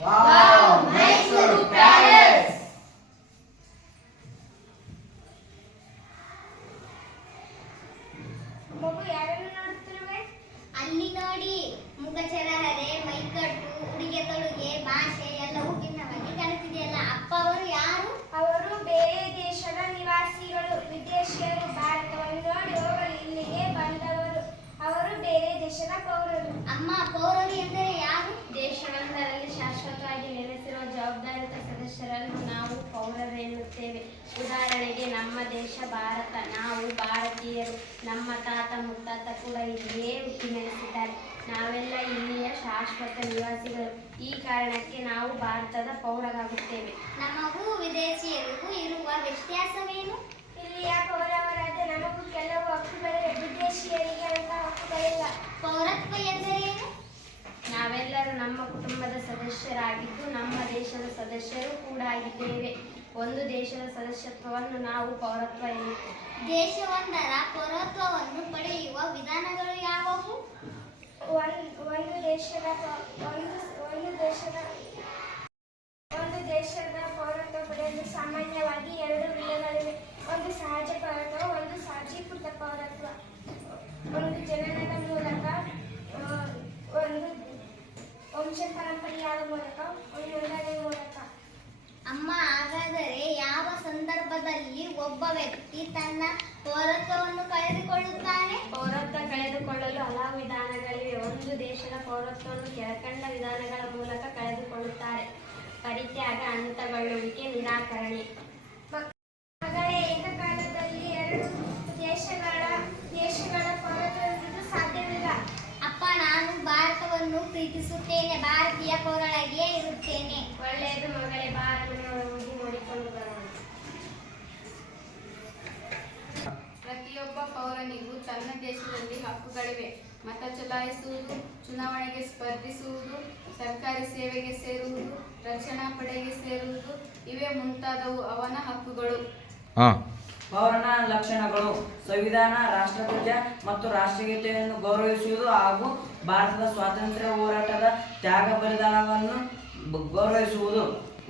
Wow, Mysore Palace. ಮಗು ಯಾರನ್ನು ನೋಡುತ್ತಿರುವೆ? ಅಲ್ಲಿ ನೋಡಿ, ಮುಖಚರಹರೆ, ಮೈಕಟ್ಟು, ಉಡುಗೆ ತೊಡುಗೆ, ಭಾಷೆ ಎಲ್ಲವೂ ಭಿನ್ನವಾಗಿ ಕಾಣುತ್ತಿದೆಯಲ್ಲ. ಅಪ್ಪ ಅವರು ಯಾರು? ಅವರು ಬೇರೆ ದೇಶದ ನಿವಾಸಿಗಳು, ವಿದೇಶಿಯರು. ಭಾರತವನ್ನು ನೋಡಿ ಹೋಗಲು ಇಲ್ಲಿಗೆ ಬಂದವರು. ಅವರು ಬೇರೆ ದೇಶದ ಪೌರರು. ಅಮ್ಮ, ಪೌರರು ಎಂದರೆ ಯಾರು? ದೇಶವೊಂದರಲ್ಲಿ ಶಾಶ್ವತವಾಗಿ ನೆಲೆಸಿರುವ ಜವಾಬ್ದಾರಿಯುತ ಸದಸ್ಯರನ್ನು ನಾವು ಪೌರರೆನ್ನುತ್ತೇವೆ. ಉದಾಹರಣೆಗೆ ನಮ್ಮ ದೇಶ ಭಾರತ, ನಾವು ಭಾರತೀಯರು. ನಮ್ಮ ತಾತ ಮುತ್ತಾತ ಕೂಡ ಇಲ್ಲಿಯೇ ಹುಟ್ಟಿ ನೆಲೆಸಿದ್ದಾರೆ. ನಾವೆಲ್ಲ ಇಲ್ಲಿಯ ಶಾಶ್ವತ ನಿವಾಸಿಗಳು. ಈ ಕಾರಣಕ್ಕೆ ನಾವು ಭಾರತದ ಪೌರರಾಗುತ್ತೇವೆ. ನಮಗೂ ವಿದೇಶಿಯರಿಗೂ ಇರುವ ವ್ಯತ್ಯಾಸವೇನು? ಇಲ್ಲಿಯ ಪೌರವರಾದ ನಮಗೂ ಕೆಲವು ಹಕ್ಕುಗಳಿವೆ, ವಿದೇಶಿಯರಿಗೆ ಅಂತ ಹಕ್ಕುಗಳಿಲ್ಲ. ಪೌರತ್ವ ಎಂದರೇನು? ನಾವೆಲ್ಲರೂ ನಮ್ಮ ಕುಟುಂಬದ ಸದಸ್ಯರಾಗಿದ್ದು ನಮ್ಮ ದೇಶದ ಸದಸ್ಯರು ಕೂಡ ಆಗಿದ್ದೇವೆ. ಒಂದು ದೇಶದ ಸದಸ್ಯತ್ವವನ್ನು ನಾವು ಪೌರತ್ವ ಎನ್ನುತ್ತೇವೆ. ದೇಶವೊಂದರ ಪೌರತ್ವವನ್ನು ಪಡೆಯುವ ವಿಧಾನಗಳು ಯಾವುವು? ಒಂದು ದೇಶದ ಪೌರತ್ವ ಪಡೆಯಲು ಸಾಮಾನ್ಯವಾಗಿ ಎರಡು ವಿಧಗಳಿವೆ. ಒಂದು ಸಹಜ ಪೌರತ್ವ, ಒಂದು ಸಾಂಸ್ಥಿಕ ಪೌರತ್ವ. ಒಂದು ಜನನದ ಮೂಲಕ, ಒಂದು ವಂಶ ಪರಂಪರೆಯಾದ ಮೂಲಕ, ಒಂದು ನೋಂದಣಿ ಮೂಲಕ. ಅಮ್ಮ, ಹಾಗಾದರೆ ಯಾವ ಸಂದರ್ಭದಲ್ಲಿ ಒಬ್ಬ ವ್ಯಕ್ತಿ ತನ್ನ ಪೌರತ್ವವನ್ನು ಕಳೆದುಕೊಳ್ಳುತ್ತಾನೆ? ಪೌರತ್ವ ಕಳೆದುಕೊಳ್ಳಲು ಹಲವು ವಿಧಾನಗಳಿವೆ. ಒಂದು ದೇಶದ ಪೌರತ್ವವನ್ನು ಕೆಳಕಂಡ ವಿಧಾನಗಳ ಮೂಲಕ ಕಳೆದುಕೊಳ್ಳುತ್ತಾರೆ: ಪರಿತ್ಯಾಗ, ಅಂತ್ಯಗೊಳ್ಳುವಿಕೆ, ನಿರಾಕರಣೆ. ಮಗಳೇ, ಏಕಕಾಲದಲ್ಲಿ ಎರಡು ದೇಶಗಳ ಪೌರತ್ವ ಇರುವುದು ಸಾಧ್ಯವಿಲ್ಲ. ಅಪ್ಪ, ನಾನು ಭಾರತವನ್ನು ಪ್ರೀತಿಸುತ್ತೇನೆ, ಭಾರತೀಯ ಪೌರಳಾಗಿಯೇ ಇರುತ್ತೇನೆ. ಒಳ್ಳೆಯದು ಮಗಳೇ, ಮನೆಯೊಳಗೆ ನೋಡಿಕೊಂಡು ಬರೋಣ. ಪ್ರತಿಯೊಬ್ಬ ಪೌರನಿಗೂ ತನ್ನ ದೇಶದಲ್ಲಿ ಹಕ್ಕುಗಳಿವೆ. ಮತ ಚಲಾಯಿಸುವುದು, ಚುನಾವಣೆಗೆ ಸ್ಪರ್ಧಿಸುವುದು, ಸರ್ಕಾರಿ ಸೇವೆಗೆ ಸೇರುವುದು, ರಕ್ಷಣಾ ಪಡೆಗೆ ಸೇರುವುದು ಇವೇ ಮುಂತಾದವು ಅವನ ಹಕ್ಕುಗಳು. ಪೌರನ ಲಕ್ಷಣಗಳು: ಸಂವಿಧಾನ, ರಾಷ್ಟ್ರಧ್ವಜ ಮತ್ತು ರಾಷ್ಟ್ರಗೀತೆಯನ್ನು ಗೌರವಿಸುವುದು ಹಾಗೂ ಭಾರತದ ಸ್ವಾತಂತ್ರ್ಯ ಹೋರಾಟದ ತ್ಯಾಗ ಬಲಿದಾನವನ್ನು ಗೌರವಿಸುವುದು.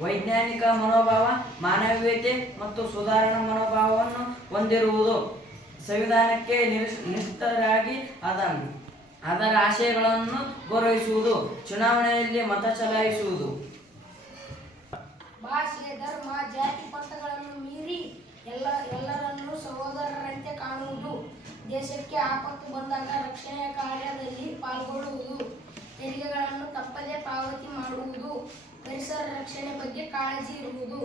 ವೈಜ್ಞಾನಿಕ ಮನೋಭಾವ, ಮಾನವೀಯತೆ ಮತ್ತು ಸುಧಾರಣಾ ಮನೋಭಾವವನ್ನು ಹೊಂದಿರುವುದು. ಸಂವಿಧಾನಕ್ಕೆ ನಿಷ್ಠರಾಗಿ ಅದರ ಆಶಯಗಳನ್ನು ಗೌರವಿಸುವುದು. ಚುನಾವಣೆಯಲ್ಲಿ ಮತ ಚಲಾಯಿಸುವುದು. ಭಾಷೆ, ಧರ್ಮ, ಜಾತಿ ಪಂಥಗಳನ್ನು ಮೀರಿ ಎಲ್ಲರನ್ನೂ ಸಹೋದರರಂತೆ ಕಾಣುವುದು. ದೇಶಕ್ಕೆ ಆಪತ್ತು ಬಂದಾಗ ರಕ್ಷಣೆಯ ಕಾರ್ಯದಲ್ಲಿ ಪಾಲ್ಗೊಳ್ಳುವುದು. ತೆರಿಗೆಗಳನ್ನು ತಪ್ಪದೇ ಪಾವತಿ ಮಾಡುವುದು. ಪರಿಸರ ರಕ್ಷಣೆ ಬಗ್ಗೆ ಕಾಳಜಿ ಇರುವುದು.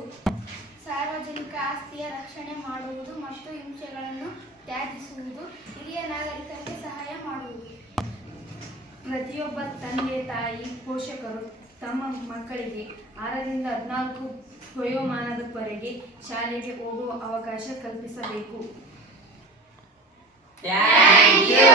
ಸಾರ್ವಜನಿಕ ಆಸ್ತಿಯ ರಕ್ಷಣೆ ಮಾಡುವುದು ಮತ್ತು ಹಿಂಸೆಗಳನ್ನು ತ್ಯಜಿಸುವುದು. ಹಿರಿಯ ನಾಗರಿಕರಿಗೆ ಸಹಾಯ ಮಾಡುವುದು. ಪ್ರತಿಯೊಬ್ಬ ತಂದೆ, ತಾಯಿ, ಪೋಷಕರು ತಮ್ಮ ಮಕ್ಕಳಿಗೆ 6ರಿಂದ 14 ವಯೋಮಾನದವರೆಗೆ ಶಾಲೆಗೆ ಹೋಗುವ ಅವಕಾಶ ಕಲ್ಪಿಸಬೇಕು. Thank you.